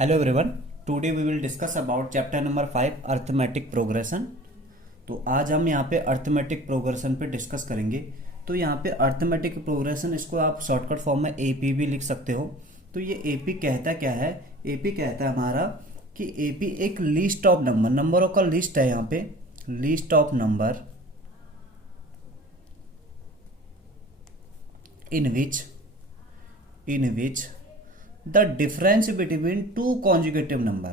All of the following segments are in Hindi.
Hello everyone, today we will discuss about chapter number 5 arithmetic progression. तो आज हम यहाँ पे अर्थमेटिक प्रोग्रेशन पे डिस्कस करेंगे। तो यहाँ पे अर्थमेटिक प्रोग्रेशन, इसको आप शॉर्टकट फॉर्म में एपी भी लिख सकते हो। तो ये एपी कहता क्या है? एपी कहता है हमारा कि एपी एक लिस्ट ऑफ नंबरों का लिस्ट है। यहाँ पे list of number in which the difference between two conjugative number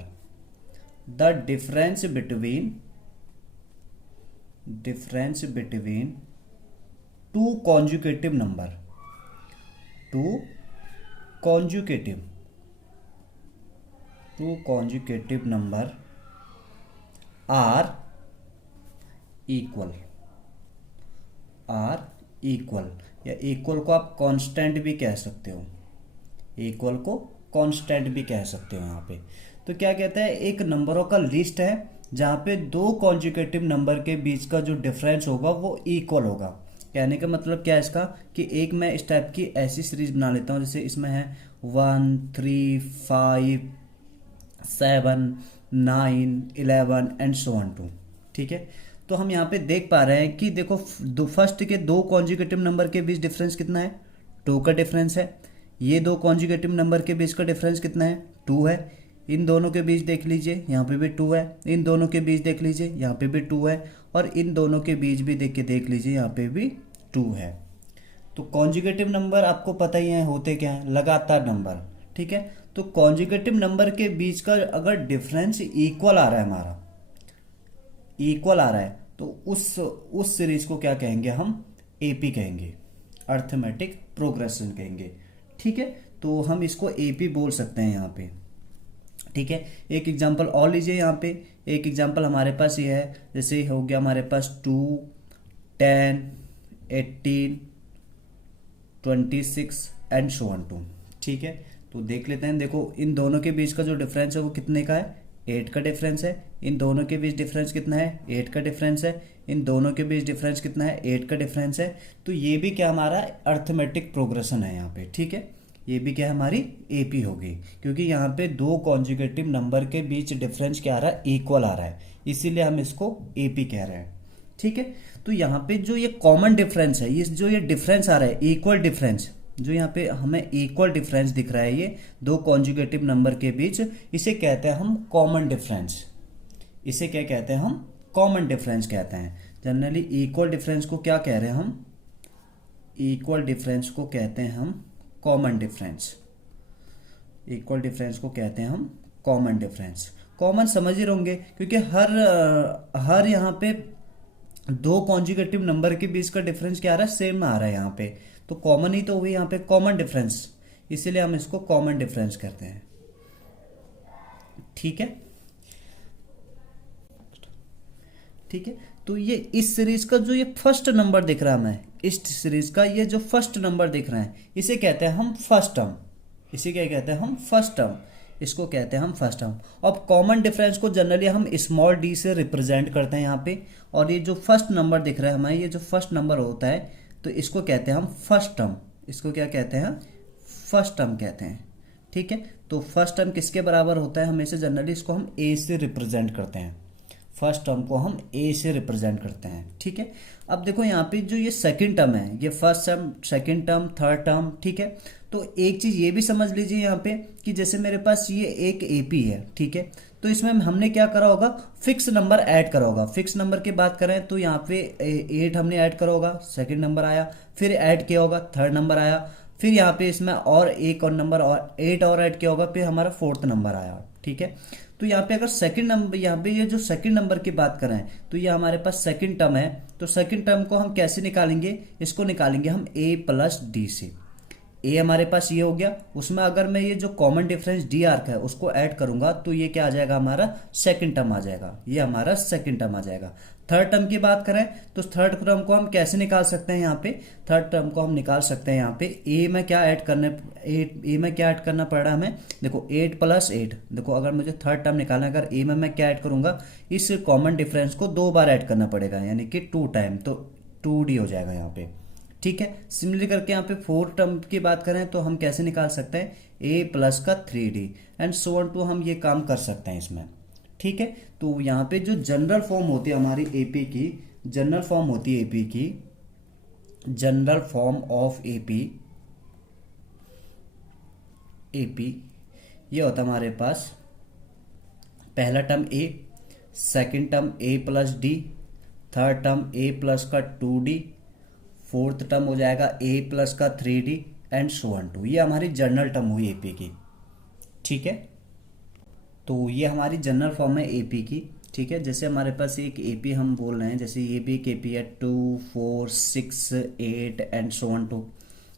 the difference between two conjugative number two conjugative number are equal या इक्वल को आप कांस्टेंट भी कह सकते हो। इक्वल को कांस्टेंट भी कह सकते हो। यहाँ पे तो क्या कहता है, एक नंबरों का लिस्ट है जहाँ पे दो कॉन्जुगेटिव नंबर के बीच का जो डिफरेंस होगा वो इक्वल होगा। कहने का मतलब क्या है इसका, कि एक मैं इस टाइप की ऐसी सीरीज बना लेता हूँ, जैसे इसमें है 1 3 5 7 9 11 एंड सो ऑन टू। ठीक है, तो हम यहाँ पे देख पा रहे हैं कि देखो फर्स्ट के दो कॉन्जुगेटिव नंबर के बीच डिफरेंस कितना है, 2 का डिफरेंस है। ये दो कॉन्जुगेटिव नंबर के बीच का डिफरेंस कितना है, 2 है। इन दोनों के बीच देख लीजिए, यहाँ पे भी 2 है। इन दोनों के बीच देख लीजिए, यहाँ पे भी 2 है। और इन दोनों के बीच भी देख लीजिए, यहाँ पे भी 2 है। तो कॉन्जुगेटिव नंबर आपको पता ही है होते क्या है, लगातार नंबर। ठीक है, तो कॉन्जुगेटिव नंबर के बीच का अगर डिफरेंस इक्वल आ रहा है, हमारा इक्वल आ रहा है, तो उस सीरीज को क्या कहेंगे हम, एपी कहेंगे, अर्थमेटिक प्रोग्रेशन कहेंगे। ठीक है, तो हम इसको एपी बोल सकते हैं यहाँ पे। ठीक है, एक एग्जांपल और लीजिए। यहाँ पे एक एग्जांपल हमारे पास ये है, जैसे हो गया हमारे पास 2 10 18 26 एंड सो ऑन टू। ठीक है, तो देख लेते हैं। देखो इन दोनों के बीच का जो डिफरेंस है वो कितने का है, 8 का डिफरेंस है। इन दोनों के बीच डिफरेंस कितना है, 8 का डिफरेंस है। इन दोनों के बीच डिफरेंस कितना है, 8 का डिफरेंस है। तो ये भी क्या हमारा अर्थमेटिक प्रोग्रेशन है यहाँ पे। ठीक है, ये भी क्या हमारी एपी होगी, क्योंकि यहाँ पे दो कॉन्जुगेटिव नंबर के बीच डिफरेंस क्या आ रहा है, इक्वल आ रहा है, इसीलिए हम इसको एपी कह रहे हैं। ठीक है, तो यहाँ पे जो ये कॉमन डिफरेंस है, जो ये डिफरेंस आ रहा है, इक्वल डिफरेंस, जो यहाँ पे हमें इक्वल डिफरेंस दिख रहा है ये दो कॉन्जुगेटिव नंबर के बीच, इसे कहते हैं हम कॉमन डिफरेंस। इसे क्या कहते हैं हम, कॉमन डिफरेंस कहते हैं। जनरली इक्वल डिफरेंस को क्या कह रहे हैं हम, इक्वल डिफरेंस को कहते हैं हम कॉमन डिफरेंस। इक्वल डिफरेंस को कहते हैं हम कॉमन डिफरेंस। कॉमन समझ ही होंगे, क्योंकि हर यहाँ पे दो कॉन्जुगेटिव नंबर के बीच का डिफरेंस क्या आ रहा है, सेम आ रहा है यहाँ पे, तो कॉमन ही तो हुई यहाँ पे कॉमन डिफरेंस, इसीलिए हम इसको कॉमन डिफरेंस करते हैं। ठीक है, ठीक है, तो ये इस सीरीज का जो ये फर्स्ट नंबर दिख रहा है हमें, इस सीरीज का ये जो फर्स्ट नंबर दिख रहा है, इसे कहते हैं हम फर्स्ट टर्म। इसे क्या कहते हैं हम, फर्स्ट टर्म। इसको कहते हैं हम फर्स्ट टर्म। अब कॉमन डिफरेंस को जनरली हम स्मॉल डी से रिप्रेजेंट करते हैं यहाँ पे। और ये जो फर्स्ट नंबर दिख रहा है हमें, ये जो फर्स्ट नंबर होता है, तो इसको कहते हैं हम फर्स्ट टर्म। इसको क्या कहते हैं, फर्स्ट टर्म कहते हैं। ठीक है, तो फर्स्ट टर्म किसके बराबर होता है, हमेशा जनरली इसको हम ए से रिप्रेजेंट करते हैं। फर्स्ट टर्म को हम ए से रिप्रेजेंट करते हैं। ठीक है, अब देखो यहाँ पे जो ये सेकंड टर्म है, ये first term, second term, third term. ठीक है, तो एक चीज ये भी समझ लीजिए यहाँ पे कि जैसे मेरे पास ये एक एपी है। ठीक है, तो इसमें हमने क्या करा होगा, फिक्स नंबर ऐड करा होगा। फिक्स नंबर की बात करें तो यहाँ पे 8 हमने ऐड करा होगा, सेकेंड नंबर आया, फिर ऐड किया होगा, थर्ड नंबर आया, फिर यहाँ पे इसमें और एक और नंबर और 8 और ऐड किया होगा, फिर हमारा फोर्थ नंबर आया। ठीक है, तो यहाँ पे अगर सेकंड नंबर, यहाँ पे ये जो सेकंड नंबर की बात करें तो ये हमारे पास सेकंड टर्म है। तो सेकंड टर्म को हम कैसे निकालेंगे, इसको निकालेंगे हम a प्लस डी से। ए हमारे पास ये हो गया, उसमें अगर मैं ये जो कॉमन डिफरेंस डी आर्क है उसको ऐड करूंगा तो ये क्या आ जाएगा, हमारा सेकंड टर्म आ जाएगा। ये हमारा सेकंड टर्म आ जाएगा। थर्ड टर्म की बात करें तो थर्ड टर्म को हम कैसे निकाल सकते हैं, यहाँ पे थर्ड टर्म को हम निकाल सकते हैं यहाँ पे ए में क्या ऐड करना पड़ रहा है हमें, देखो 8 प्लस 8। देखो अगर मुझे थर्ड टर्म निकालना है, अगर ए में मैं क्या ऐड करूंगा, इस कॉमन डिफरेंस को 2 बार ऐड करना पड़ेगा, यानी कि 2 टाइम, तो 2d हो जाएगा यहाँ पे। ठीक है। सिमिलरली करके यहाँ पे 4 टर्म की बात करें तो हम कैसे निकाल सकते हैं, ए प्लस का 3d and so on to, हम ये काम कर सकते हैं इसमें। ठीक है, तो यहाँ पे जो जनरल फॉर्म होती है हमारी एपी की, जनरल फॉर्म होती है एपी की, general form of AP, AP ये होता है हमारे पास पहला टर्म ए, सेकंड टर्म ए प्लस डी, थर्ड टर्म ए प्लस का 2d, फोर्थ टर्म हो जाएगा ए प्लस का 3d and so on to. ये हमारी जनरल टर्म हुई एपी की। ठीक है, तो ये हमारी जनरल फॉर्म है एपी की। ठीक है, जैसे हमारे पास एक एपी हम बोल रहे हैं, जैसे ये भी एक एपी है 2 4 6 8 एंड सो ऑन टू,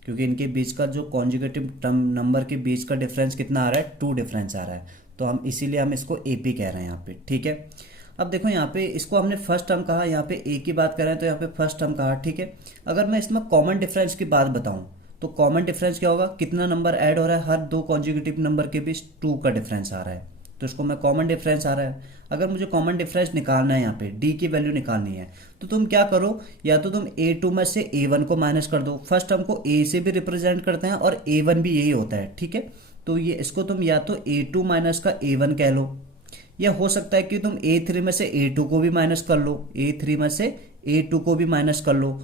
क्योंकि इनके बीच का जो कॉन्जुगेटिव टर्म नंबर के बीच का डिफरेंस कितना आ रहा है, 2 डिफरेंस आ रहा है, तो हम इसीलिए हम इसको एपी कह रहे हैं यहाँ पे। ठीक है, अब देखो यहाँ पे इसको हमने फर्स्ट टर्म कहा, यहाँ पे ए की बात करें तो यहाँ पे फर्स्ट टर्म कहा। ठीक है, अगर मैं इसमें कॉमन डिफरेंस की बात बताऊं तो कॉमन डिफरेंस क्या होगा, कितना नंबर ऐड हो रहा है, हर दो कॉन्जुगेटिव नंबर के बीच 2 का डिफरेंस आ रहा है, तो इसको मैं कॉमन डिफरेंस आ रहा है। अगर मुझे कॉमन डिफरेंस निकालना है, यहाँ पे डी की वैल्यू निकालनी है, तो तुम क्या करो, या तो तुम a2 में से a1 को माइनस कर दो। फर्स्ट टर्म को a से भी रिप्रेजेंट करते हैं और a1 भी यही होता है। ठीक है, तो ये इसको तुम या तो a2 माइनस का a1 कह लो, या हो सकता है कि तुम a3 में से a2 को भी माइनस कर लो, a3 में से a2 को भी माइनस कर लो।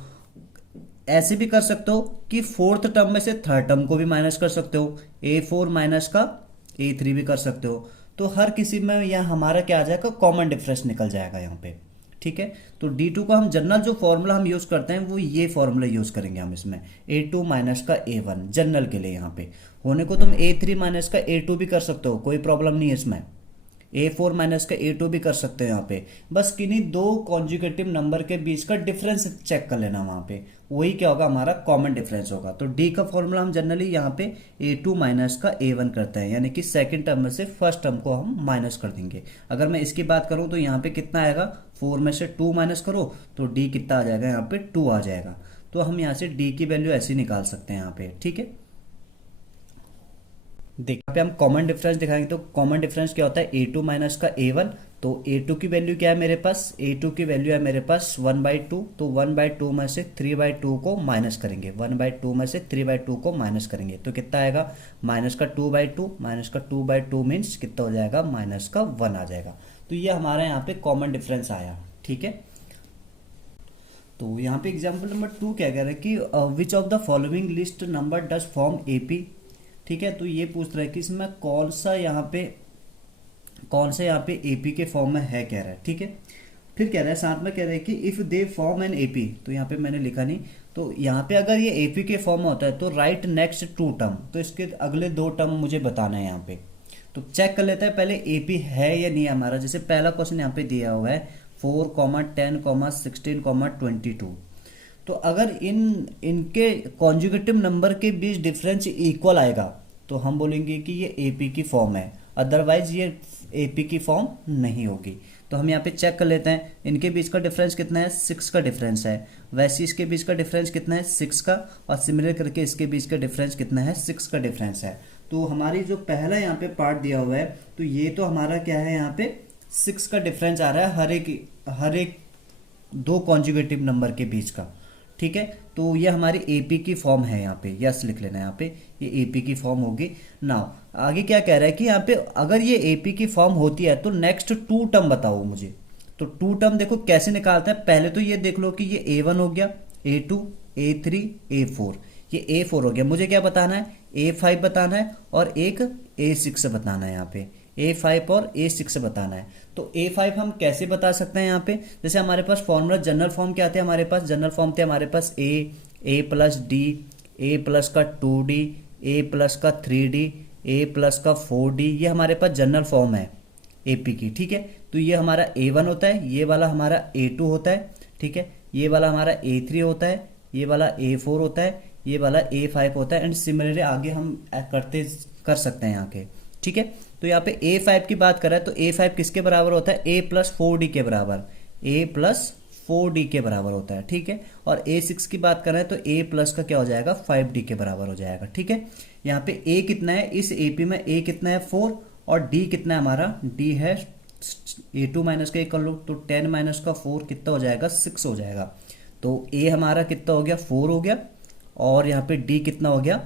ऐसे भी कर सकते हो कि फोर्थ टर्म में से थर्ड टर्म को भी माइनस कर सकते हो, a4 माइनस का a3 भी कर सकते हो। तो हर किसी में यहाँ हमारा क्या आ जाएगा, कॉमन डिफरेंस निकल जाएगा यहाँ पे। ठीक है, तो D2 का हम जनरल जो फॉर्मूला हम यूज करते हैं वो ये फॉर्मूला यूज करेंगे हम इसमें, A2 माइनस का A1 जनरल के लिए। यहाँ पे होने को तुम A3 माइनस का A2 भी कर सकते हो, कोई प्रॉब्लम नहीं है इसमें। A4 माइनस का A2 भी कर सकते हो यहाँ पे, बस किन्हीं दो कॉन्जुगेटिव नंबर के बीच का डिफरेंस चेक कर लेना वहाँ पे, वही क्या होगा, हमारा कॉमन डिफरेंस होगा। तो D का फॉर्मूला हम जनरली यहाँ पे A2 माइनस का A1 करते हैं, यानी कि सेकंड टर्म में से फर्स्ट टर्म को हम माइनस कर देंगे। अगर मैं इसकी बात करूँ तो यहाँ पे कितना आएगा, 4 में से 2 माइनस करो तो D कितना आ जाएगा, यहाँ पे 2 आ जाएगा। तो हम यहाँ से D की वैल्यू ऐसे निकाल सकते हैं यहाँ पे। ठीक है, देखिए यहाँ पे हम कॉमन डिफरेंस दिखाएंगे, तो कॉमन डिफरेंस क्या होता है, A2 माइनस का A1। तो A2 की वैल्यू क्या है मेरे पास, A2 की वैल्यू है मेरे पास 1/2, तो 1/2 में से 3/2 को माइनस करेंगे, 1/2 में से 3/2 को माइनस करेंगे तो कितना आएगा, माइनस का 2/2, माइनस का 2/2 मीन्स कितना हो जाएगा, माइनस का 1 आ जाएगा। तो ये हमारा यहाँ पे कॉमन डिफरेंस आया। ठीक है, तो यहाँ पे एग्जाम्पल नंबर 2 क्या कह रहा है कि which of the following list number does form AP. ठीक है, तो ये पूछ रहा है कि इसमें कौन सा यहाँ पे एपी के फॉर्म में है, कह रहा है। ठीक है, फिर कह रहा है साथ में कह रहा है कि if they form an AP, तो यहाँ पे मैंने लिखा नहीं, तो यहाँ पे अगर ये एपी के फॉर्म में होता है तो राइट नेक्स्ट 2 टर्म, तो इसके अगले 2 टर्म मुझे बताना है यहाँ पे। तो चेक कर लेते हैं पहले एपी है या नहीं हमारा। जैसे पहला क्वेश्चन यहाँ पे दिया हुआ है 4, 10, 16, 22, तो अगर इनके कॉन्जुगेटिव नंबर के बीच डिफरेंस इक्वल आएगा तो हम बोलेंगे कि ये एपी की फॉर्म है, अदरवाइज ये एपी की फॉर्म नहीं होगी। तो हम यहाँ पे चेक कर लेते हैं, इनके बीच का डिफरेंस कितना है, 6 का डिफरेंस है, वैसे इसके बीच का डिफरेंस कितना है, 6 का, और सिमिलर करके इसके बीच का डिफरेंस कितना है, 6 का डिफरेंस है। तो हमारी जो पहला यहाँ पे पार्ट दिया हुआ है, तो ये तो हमारा क्या है, यहाँ पे 6 का डिफरेंस आ रहा है हर एक दो कॉन्जुगेटिव नंबर के बीच का। ठीक है, तो ये हमारी एपी की फॉर्म है, यहाँ पे यस लिख लेना, यहाँ पे ये एपी की फॉर्म होगी। नाउ आगे क्या कह रहा है कि यहाँ पे अगर ये एपी की फॉर्म होती है तो नेक्स्ट 2 टर्म बताओ मुझे। तो 2 टर्म देखो कैसे निकालते हैं, पहले तो ये देख लो कि ये A1 हो गया, A2, A3, A4, ये A4 हो गया। मुझे क्या बताना है, A5 बताना है और एक A6 बताना है, यहाँ पे A5 और A6 बताना है। तो A5 हम कैसे बता सकते हैं यहाँ पे, जैसे हमारे पास फॉर्मूला जनरल फॉर्म क्या थे, हमारे पास जनरल फॉर्म थे हमारे पास A plus D, A plus का 2D, A प्लस का 3D, A प्लस का 4D, ये हमारे पास जनरल फॉर्म है AP की। ठीक है, तो ये हमारा A1 होता है, ये वाला हमारा A2 होता है। ठीक है, ये वाला हमारा A3 होता है, ये वाला A4 होता है, ये वाला A5 होता है, एंड सिमिलरली आगे हम कर सकते हैं यहाँ के। ठीक है, तो यहाँ पे A5 की बात कर रहा है तो A5 किसके बराबर होता है, A प्लस 4D के बराबर, A प्लस 4D के बराबर होता है। ठीक है, और A6 की बात कर रहे हैं तो A प्लस का क्या हो जाएगा, 5D के बराबर हो जाएगा। ठीक है, यहाँ पे A कितना है, इस AP में A कितना है, 4, और D कितना है हमारा, D है A2 माइनस का 1 कर लो, तो 10 माइनस का 4 कितना हो जाएगा, 6 हो जाएगा। तो ए हमारा कितना हो गया, 4 हो गया, और यहाँ पे डी कितना हो गया,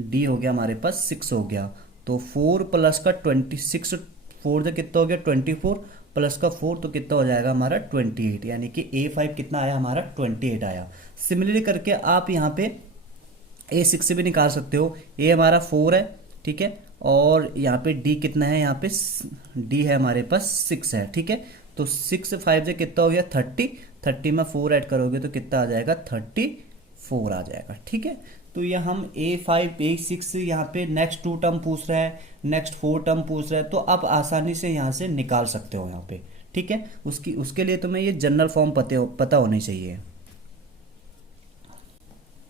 डी हो गया हमारे पास 6 हो गया। तो 4 प्लस का 26, 4 से कितना हो गया 24, प्लस का 4 तो कितना हो जाएगा हमारा 28, यानी कि A5 कितना आया हमारा 28 आया। सिमिलरली करके आप यहाँ पे A6 से भी निकाल सकते हो। ए हमारा 4 है, ठीक है, और यहाँ पे डी कितना है, यहाँ पे डी है हमारे पास 6 है, ठीक है। तो 6 5 से कितना हो गया 30, 30 में 4 ऐड करोगे तो कितना आ जाएगा 34 आ जाएगा, ठीक है। तो ये हम A5 A6 यहाँ पे नेक्स्ट 2 टर्म पूछ रहा है, नेक्स्ट 4 टर्म पूछ रहा है, तो आप आसानी से यहाँ से निकाल सकते हो यहाँ पे, ठीक है। उसके लिए तुम्हें ये जनरल फॉर्म पता होनी चाहिए।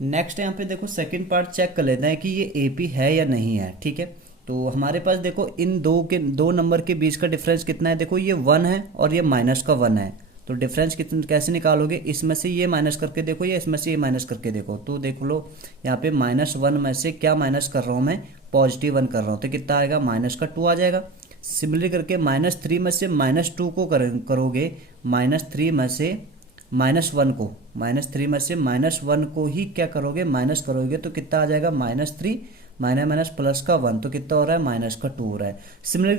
नेक्स्ट यहाँ पे देखो सेकंड पार्ट चेक कर लेते हैं कि ये AP है या नहीं है, ठीक है। तो हमारे पास देखो इन दो नंबर के बीच का डिफरेंस कितना है, देखो ये 1 है और ये माइनस का 1 है। तो डिफरेंस कैसे निकालोगे, इसमें से ये माइनस करके देखो या इसमें से ये माइनस करके देखो। तो देख लो यहाँ पे -1 में से क्या माइनस कर रहा हूँ मैं, +1 कर रहा हूँ, तो कितना आएगा -2 आ जाएगा। सिमिलरली करके -3 में से -2 को करोगे, -3 में से -1 को, -3 में से -1 को ही क्या करोगे, माइनस करोगे, तो कितना आ जाएगा -3 माइनस प्लस का 1, तो कितना हो रहा है -2 हो रहा है।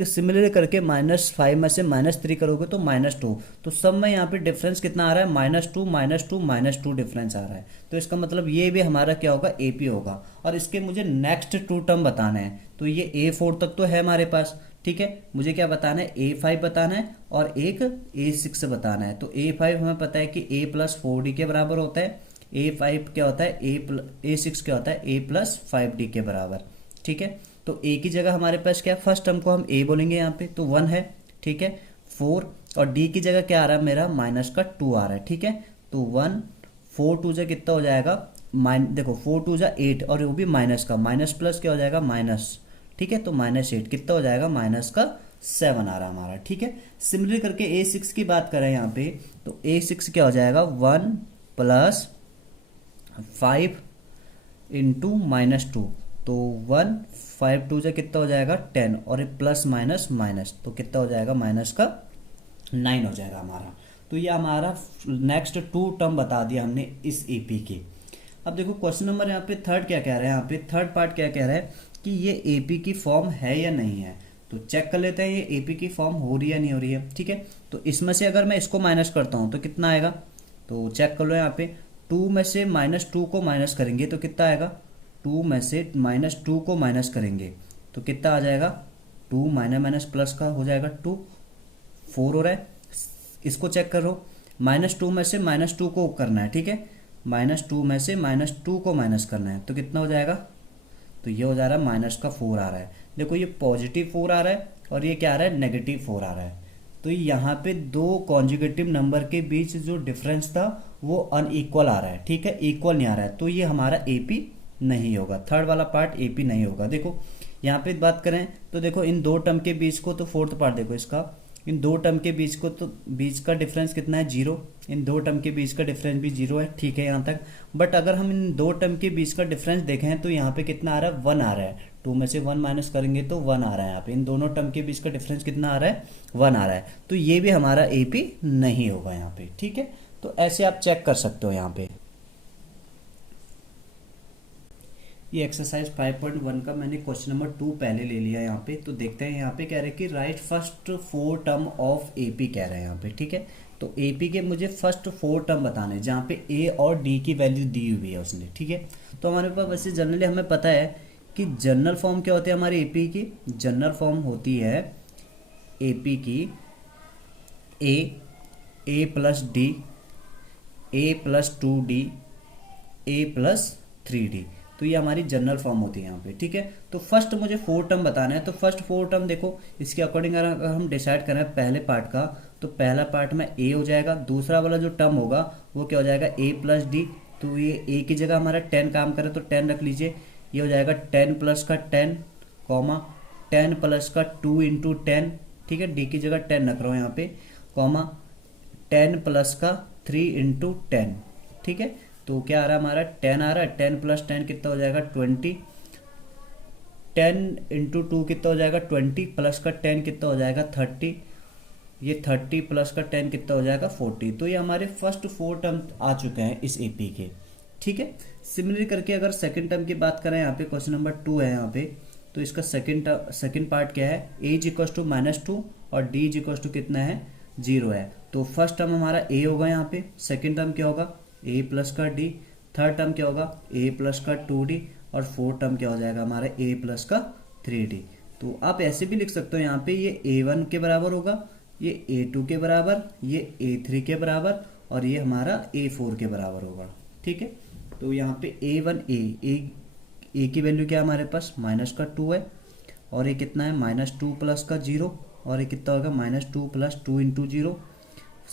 सिमिलरली करके -5 में से -3 करोगे तो -2, तो सब में यहाँ पे डिफरेंस कितना आ रहा है, -2 डिफरेंस आ रहा है। तो इसका मतलब ये भी हमारा क्या होगा, AP होगा। और इसके मुझे नेक्स्ट 2 टर्म बताना है, तो ये A4 तक तो है हमारे पास, ठीक है। मुझे क्या बताना है, A5 बताना है और एक A6 बताना है। तो A5 हमें पता है कि A + 4D के बराबर होता है, A5 क्या होता है, A6 क्या होता है, A + 5D के बराबर, ठीक है। तो A की जगह हमारे पास क्या है, फर्स्ट टर्म को हम A बोलेंगे यहाँ पे, तो 1 है, ठीक है, 4, और D की जगह क्या आ रहा है मेरा, -2 आ रहा है, ठीक है। तो 1 4 2 से कितना हो जाएगा, देखो 4 2 जा 8, और वो भी माइनस का, माइनस प्लस क्या हो जाएगा, माइनस, ठीक है। तो -8 कितना हो जाएगा, -7 आ रहा हमारा, ठीक है। सिमिलरली करके A6 की बात करें यहाँ पे, तो A6 क्या हो जाएगा, 1 + 5 × -2, तो 1 5 2 से कितना हो जाएगा 10, और ये प्लस माइनस माइनस, तो कितना हो जाएगा, -9 हो जाएगा हमारा। तो ये हमारा नेक्स्ट 2 टर्म बता दिया हमने इस AP के। अब देखो क्वेश्चन नंबर यहाँ पे थर्ड क्या कह रहा है, यहाँ पे थर्ड पार्ट क्या कह रहा है कि ये AP की फॉर्म है या नहीं है। तो चेक कर लेते हैं ये AP की फॉर्म हो रही है नहीं हो रही है, ठीक है। तो इसमें से अगर मैं इसको माइनस करता हूँ तो कितना आएगा, तो चेक कर लो यहाँ पे, 2 में से -2 को माइनस करेंगे तो कितना आएगा, 2 में से -2 को माइनस करेंगे तो कितना आ जाएगा, 2 माइनस प्लस का हो जाएगा 2, 4 हो रहा है। इसको चेक करो, -2 में से -2 को करना है, ठीक है, -2 में से -2 को माइनस करना है, तो कितना हो जाएगा, तो ये हो जा रहा है -4 आ रहा है। देखो ये +4 आ रहा है और ये क्या आ रहा है, -4 आ रहा है। तो यहाँ पे 2 कॉन्जुगेटिव नंबर के बीच जो डिफरेंस था वो अनइक्वल आ रहा है, ठीक है, इक्वल नहीं आ रहा है, तो ये हमारा AP नहीं होगा, थर्ड वाला पार्ट AP नहीं होगा। देखो यहाँ पे बात करें तो देखो इन 2 टर्म के बीच को, तो फोर्थ पार्ट देखो इसका, इन 2 टर्म के बीच को, तो बीच का डिफरेंस कितना है, 0, इन 2 टर्म के बीच का डिफरेंस भी 0 है, ठीक है यहाँ तक। बट अगर हम इन 2 टर्म के बीच का डिफरेंस देखें तो यहाँ पे कितना आ रहा है, 1 आ रहा है, 2 में से 1 माइनस करेंगे तो 1 आ रहा है। यहाँ पे इन दोनों टर्म के बीच का डिफरेंस कितना आ रहा है, 1 आ रहा है, तो ये भी हमारा AP नहीं होगा यहाँ पे, ठीक है। तो ऐसे आप चेक कर सकते हो यहाँ पे। ये एक्सरसाइज 5.1 का मैंने क्वेश्चन नंबर 2 पहले ले लिया यहाँ पे। तो देखते हैं यहाँ पे कह रहे हैं कि right first 4 term of AP कह रहे हैं यहाँ पे, ठीक है। तो AP के मुझे फर्स्ट 4 टर्म बताने, जहाँ पे A और D की वैल्यू दी हुई है उसने, ठीक है। तो हमारे पास वैसे जनरली हमें पता है कि जनरल फॉर्म क्या होती है हमारी AP की, जनरल फॉर्म होती है AP की A + D, A + 2D, A + 3D, तो ये हमारी जनरल फॉर्म होती है यहाँ पे, ठीक है। तो फर्स्ट मुझे 4 टर्म बताना है, तो फर्स्ट 4 टर्म देखो इसके अकॉर्डिंग अगर हम डिसाइड करें पहले पार्ट का, तो पहला पार्ट में A हो जाएगा, दूसरा वाला जो टर्म होगा वो क्या हो जाएगा, A + D, तो ये A की जगह हमारा 10 काम करे तो 10 रख लीजिए, ये हो जाएगा 10 + का 10, 10 + का 2 × 10, ठीक है, D की जगह 10 रख रहा हूँ यहाँ पे, 10 + का 3 × 10, ठीक है। तो क्या आ रहा है हमारा, 10 आ रहा है, 10 + 10 कितना हो जाएगा 20, 10 × 2 कितना हो जाएगा 20, प्लस का 10 कितना हो जाएगा 30, ये 30 प्लस का 10 कितना हो जाएगा 40। तो ये हमारे फर्स्ट 4 टर्म आ चुके हैं इस एपी के, ठीक है। सिमिलरली करके अगर सेकंड टर्म की बात करें, यहाँ पे क्वेश्चन नंबर 2 है यहाँ पे, तो इसका सेकंड पार्ट क्या है, a इज इक्वल टू -2 और d इज इक्वल टू कितना है 0 है। तो फर्स्ट टर्म हमारा a होगा यहाँ पे, सेकंड टर्म क्या होगा a प्लस का d, थर्ड टर्म क्या होगा a प्लस का 2d और फोर्थ टर्म क्या हो जाएगा हमारा a प्लस का 3d। तो आप ऐसे भी लिख सकते हो यहाँ पे, ये a1 के बराबर होगा, ये a2 के बराबर, ये a3 के बराबर और ये हमारा a4 के बराबर होगा, ठीक है। तो यहाँ पे a1 a की वैल्यू क्या है हमारे पास -2 है और ये कितना है -2 प्लस का 0 और ये कितना होगा -2 प्लस 2 इंटू 0।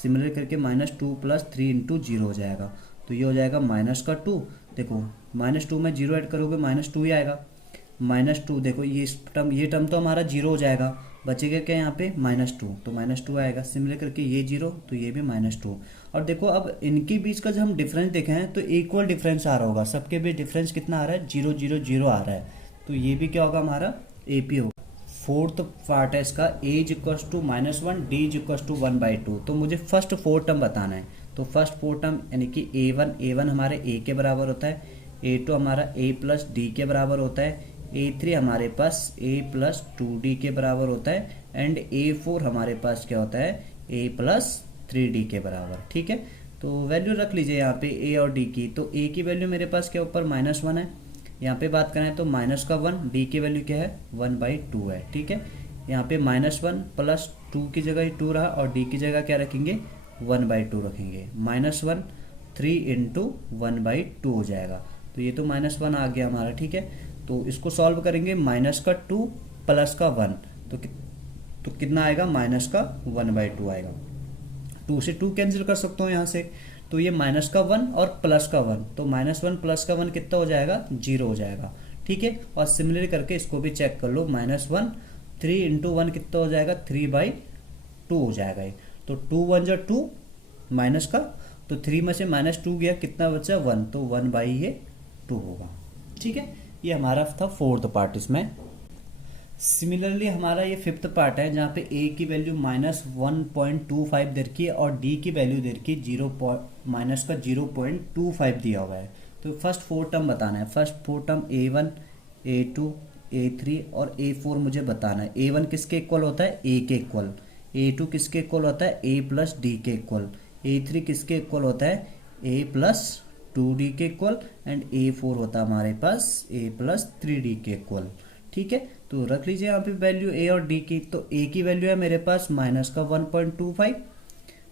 सिमिलर करके -2 प्लस 3 इंटू 0 हो जाएगा। तो ये हो जाएगा -2, देखो -2 में 0 ऐड करोगे -2 ही आएगा। -2 देखो ये टर्म तो हमारा 0 हो जाएगा, बचेगा क्या यहाँ पे -2, तो -2 आएगा। सिमिलर करके ये 0 तो ये भी -2। और देखो अब इनके बीच का जब हम डिफरेंस देखें हैं तो इक्वल डिफरेंस आ रहा होगा, सबके बीच डिफरेंस कितना आ रहा है 0 0 0 आ रहा है। तो ये भी क्या होगा हमारा एपी होगा। फोर्थ पार्ट है इसका, a is equal to -1 d is equal to 1/2। तो मुझे फर्स्ट 4 टर्म बताना है। तो फर्स्ट 4 टर्म यानी कि a1 हमारे a के बराबर होता है, a2 हमारा a प्लस d के बराबर होता है, a3 हमारे पास a प्लस 2d के बराबर होता है एंड a4 हमारे पास क्या होता है a प्लस 3d के बराबर, ठीक है। तो वैल्यू रख लीजिए यहाँ पे a और d की। तो a की वैल्यू मेरे पास क्या ऊपर -1 है, यहाँ पे बात करें तो -1, d की वैल्यू क्या है 1/2 है, ठीक है। यहाँ पे -1 प्लस 2 की जगह 2 रहा और d की जगह क्या रखेंगे 1/2 रखेंगे। -1 3 इंटू 1/2 हो जाएगा। तो ये तो -1 आ गया हमारा, ठीक है। तो इसको सॉल्व करेंगे, -2 प्लस का 1 तो कितना आएगा -1/2 आएगा। 2 से 2 कैंसिल कर सकता हूँ यहाँ से। तो ये -1 और +1, तो -1 प्लस का 1 कितना हो जाएगा 0 हो जाएगा, ठीक है। और सिमिलर करके इसको भी चेक कर लो, -1 3 इंटू 1 कितना हो जाएगा 3/2 हो जाएगा ये। तो 2 1 जो 2 माइनस का, तो 3 में से -2 गया, कितना बचा 1, तो 1/2 होगा, ठीक है। ये हमारा था फोर्थ पार्ट इसमें। सिमिलरली हमारा ये फिफ्थ पार्ट है जहाँ पे a की वैल्यू -1.25 दे रखी है और d की वैल्यू दे रखी है -0.25 दिया हुआ है। तो फर्स्ट 4 टर्म बताना है। First 4 term a1 a2 a3 और a4 मुझे बताना है। a1 किसके इक्वल होता है a के इक्वल, a2 किसके इक्वल होता है a प्लस d के इक्वल, a3 किसके इक्वल होता है a प्लस 2d के इक्वल एंड a4 होता है हमारे पास a प्लस 3d के इक्वल, ठीक है। तो रख लीजिए यहाँ पे वैल्यू a और d की। तो a की वैल्यू है मेरे पास -1.25,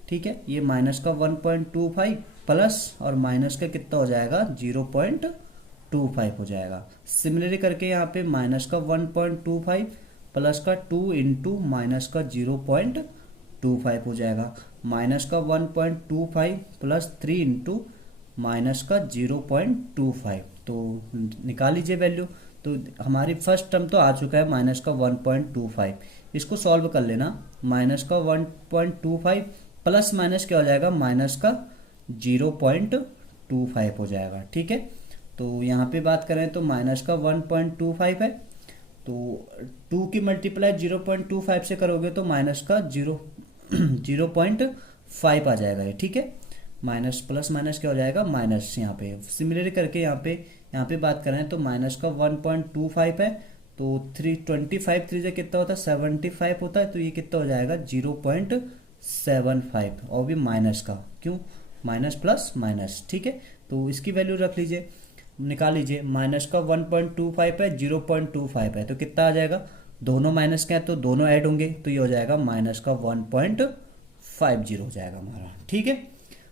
ठीक है। ये -1.25 प्लस और माइनस का कितना हो जाएगा 0.25 हो जाएगा। सिमिलरली करके यहाँ पे -1.25 प्लस का 2 इंटू -0.25 हो जाएगा। -1.25 प्लस 3 इंटू -0.25। तो निकाल लीजिए वैल्यू। तो हमारी फर्स्ट टर्म तो आ चुका है -1.25। इसको सॉल्व कर लेना। -1.25 प्लस माइनस क्या हो जाएगा -0.25 हो जाएगा, ठीक है। तो यहाँ पे बात करें तो -1.25 है, तो 2 की मल्टीप्लाई 0.25 से करोगे तो -0.5 आ जाएगा ये, ठीक है। माइनस प्लस माइनस क्या हो जाएगा माइनस यहाँ पे। सिमिलरली करके यहाँ पे बात करें तो -1.25 है, तो 325 3 से कितना होता है 75 होता है। तो ये कितना हो जाएगा 0.75 और भी माइनस का, क्यों माइनस प्लस माइनस, ठीक है। तो इसकी वैल्यू रख लीजिए, निकाल लीजिए। -1.25 है 0.25 है, तो कितना आ जाएगा, दोनों माइनस के हैं तो दोनों ऐड होंगे, तो ये हो जाएगा -1.50 हो जाएगा हमारा, ठीक है।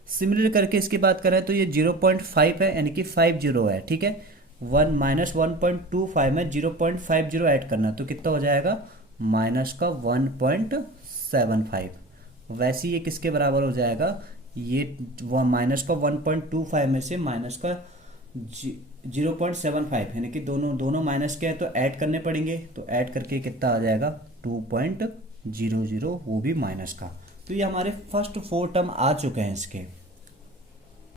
सिमिलर करके इसकी बात करें तो ये 0.5 है यानी कि 50 है, ठीक है। -1.25 में 0.50 ऐड करना, तो कितना हो जाएगा -1.75। वैसे ये किसके बराबर हो जाएगा, ये -1.25 में से -0.75 यानी कि दोनों माइनस के हैं तो ऐड करने पड़ेंगे। तो ऐड करके कितना आ जाएगा 2.00, वो भी माइनस का। तो ये हमारे फर्स्ट 4 टर्म आ चुके हैं इसके।